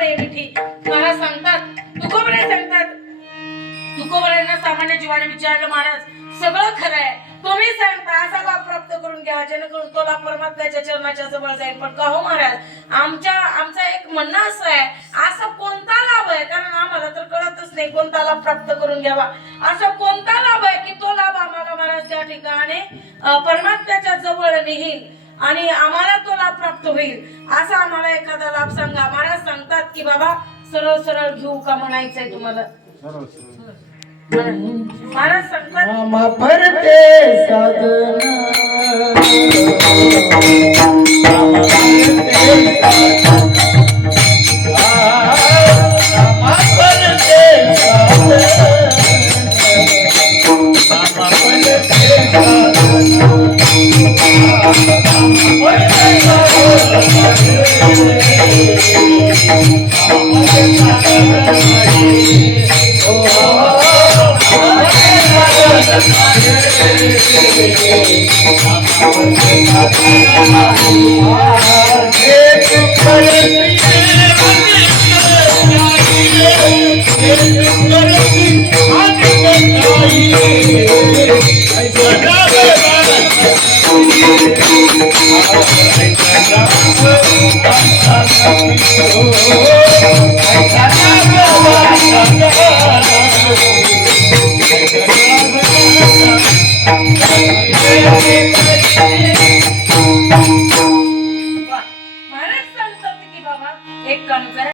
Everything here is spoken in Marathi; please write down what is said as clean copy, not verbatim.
म्हणे मिठी महाराज सांगतात तुकोबरे सांगतात तुकोबऱ्यांना सामान्य जीवाने विचारलं महाराज सगळं खरं आहे तुम्ही सांगता असा लाभ प्राप्त करून घ्या जेणेकरून तो लाभ परमात्म्याच्या चरणाच्या जवळ जाईल पण का हो महाराज आमचा एक म्हणणं असं आहे असा कोणता लाभ आहे कारण आम्हाला तर कळतच नाही कोणता लाभ प्राप्त करून घ्यावा असा कोणता लाभ आहे की तो लाभ आम्हाला महाराज त्या ठिकाणी परमात्म्याच्या जवळ नेईल आणि आम्हाला तो लाभ प्राप्त होईल असा आम्हाला एखादा लाभ सांगा महाराज सांगतात की बाबा सरळ सरळ घेऊ का म्हणायचंय तुम्हाला महाराज सांगतात नामा भरते साधना नामा भरते नामा भरते साधना नामा Oh